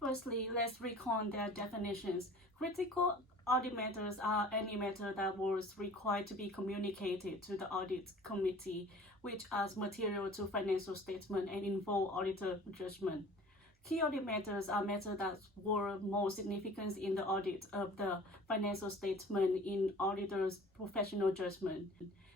Firstly, let's recall their definitions. Critical audit matters are any matter that was required to be communicated to the audit committee, which adds material to financial statement and involve auditor judgment. Key audit matters are matters that were more significant in the audit of the financial statement in auditor's professional judgment.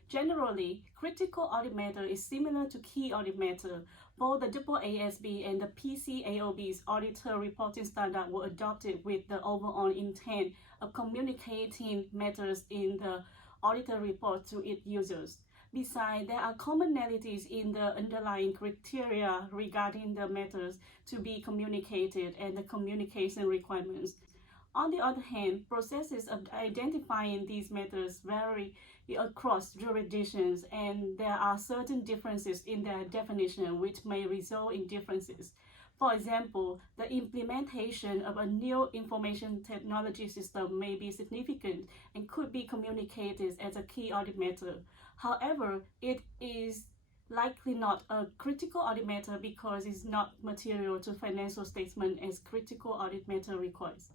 Generally, critical audit matter is similar to key audit matter. Both the AASB and the PCAOB's auditor reporting standard were adopted with the overall intent of communicating matters in the auditor report to its users. Besides, there are commonalities in the underlying criteria regarding the matters to be communicated and the communication requirements. On the other hand, processes of identifying these matters vary across jurisdictions, and there are certain differences in their definition which may result in differences. For example, the implementation of a new information technology system may be significant and could be communicated as a key audit matter. However, it is likely not a critical audit matter because it's not material to financial statement as critical audit matter requires.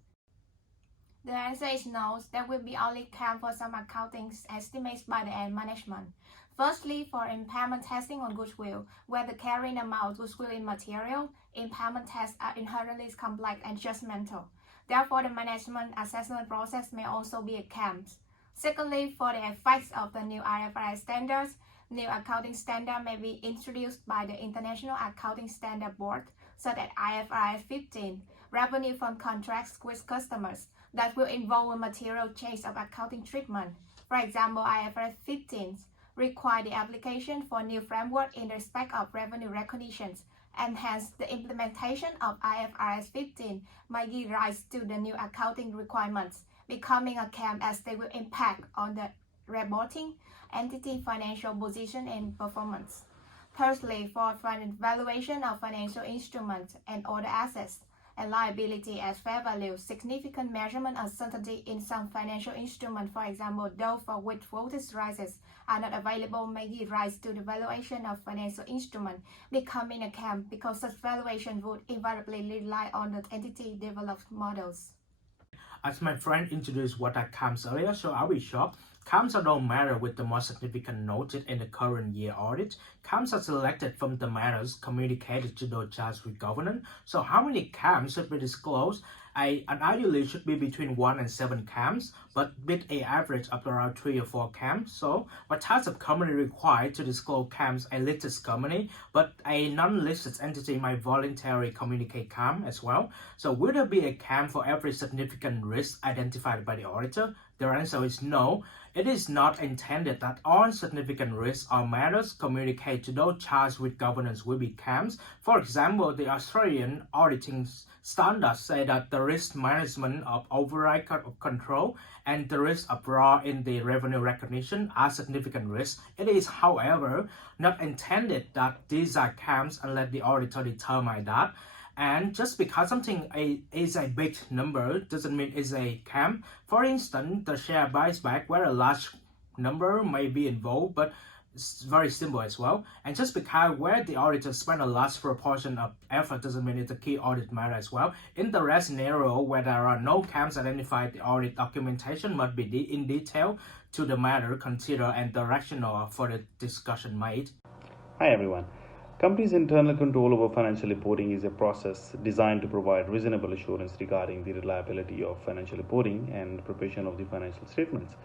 The answer is no. There will be only CAM for some accounting estimates by the end management. Firstly, for impairment testing on goodwill, where the carrying amount goodwill is material, impairment tests are inherently complex and judgmental. Therefore, the management assessment process may also be a CAM. Secondly, for the effects of the new IFRS standards, new accounting standard may be introduced by the International Accounting Standard Board, such as IFRS 15, revenue from contracts with customers, that will involve a material change of accounting treatment. For example, IFRS 15 require the application for new framework in respect of revenue recognitions, and hence the implementation of IFRS 15 might give rise to the new accounting requirements, becoming a CAM as they will impact on the reporting entity financial position and performance. Thirdly, for valuation of financial instruments and other assets and liability as fair value, significant measurement uncertainty in some financial instruments, for example, those for which voltage rises are not available, may give rise to the valuation of financial instrument becoming a CAM because such valuation would invariably rely on the entity developed models. As my friend introduced what are CAMs earlier, so I will short. CAMs are no matter with the most significant noted in the current year audit. CAMs are selected from the matters communicated to those charged with governance. So how many CAMs should be disclosed? An ideally should be between 1 and 7 CAMs, but with an average of around 3 or 4 CAMs. So what types of company required to disclose CAMs? A listed company, but a non-listed entity might voluntarily communicate CAM as well. So will there be a CAM for every significant risk identified by the auditor? The answer is no. It is not intended that all significant risks or matters communicated to those charged with governance will be CAMs. For example, the Australian auditing standards say that the risk management of override control and the risk of fraud in the revenue recognition are significant risks. It is, however, not intended that these are CAMs unless the auditor determines that. And just because something is a big number doesn't mean it's a CAM. For instance, the share buyback where a large number may be involved, but it's very simple as well. And just because where the auditor spent a large proportion of effort doesn't mean it's a key audit matter as well. In the rare scenario where there are no CAMs identified, the audit documentation must be in detail to the matter considered and the rationale for the discussion made. Hi everyone. Company's internal control over financial reporting is a process designed to provide reasonable assurance regarding the reliability of financial reporting and preparation of the financial statements.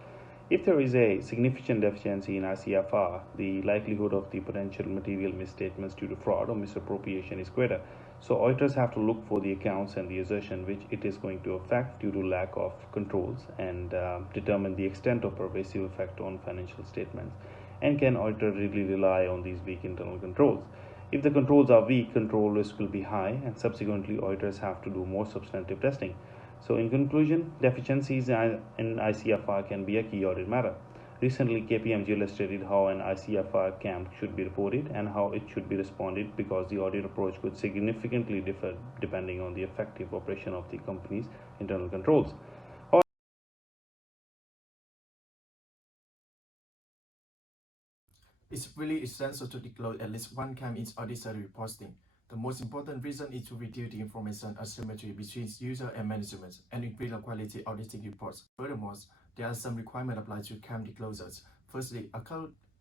If there is a significant deficiency in ICFR, the likelihood of the potential material misstatements due to fraud or misappropriation is greater. So auditors have to look for the accounts and the assertion which it is going to affect due to lack of controls and determine the extent of pervasive effect on financial statements. And can auditor really rely on these weak internal controls? If the controls are weak, control risk will be high, and subsequently auditors have to do more substantive testing. So in conclusion, deficiencies in ICFR can be a key audit matter. Recently, KPMG illustrated how an ICFR CAM should be reported and how it should be responded because the audit approach could significantly differ depending on the effective operation of the company's internal controls. It's really essential to declare at least one CAM in auditor reporting. The most important reason is to reduce the information asymmetry between user and management and increase the quality auditing reports. Furthermore, there are some requirements applied to CAM disclosures. Firstly,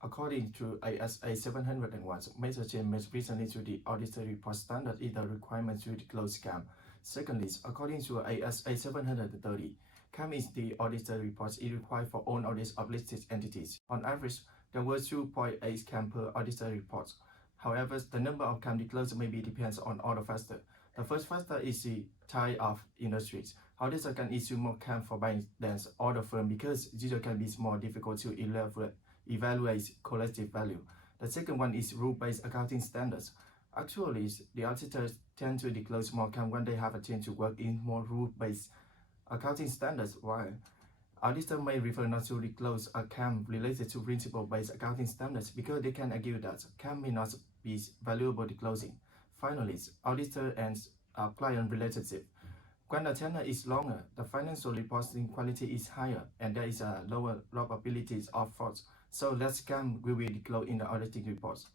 according to ASA 701, major changes recently to the auditor report standard is the requirement to disclose CAM. Secondly, according to ASA 730, CAM is the auditor reports is required for all audits of listed entities. On average, there were 2.8 CAM per auditor report. However, the number of CAM disclosures may be depends on other factors. The first factor is the type of industries. Auditor can issue more CAM for banks than other firms because usually can be more difficult to evaluate collective value. The second one is rule-based accounting standards. Actually, the auditors tend to disclose more CAM when they have a chance to work in more rule-based accounting standards, while auditor may prefer not to disclose a CAM related to principle-based accounting standards because they can argue that CAM may not be valuable disclosing. Finally, auditor and client relationship. When the tenure is longer, the financial reporting quality is higher and there is a lower probability of fraud, so less CAM will be disclosed in the auditing reports.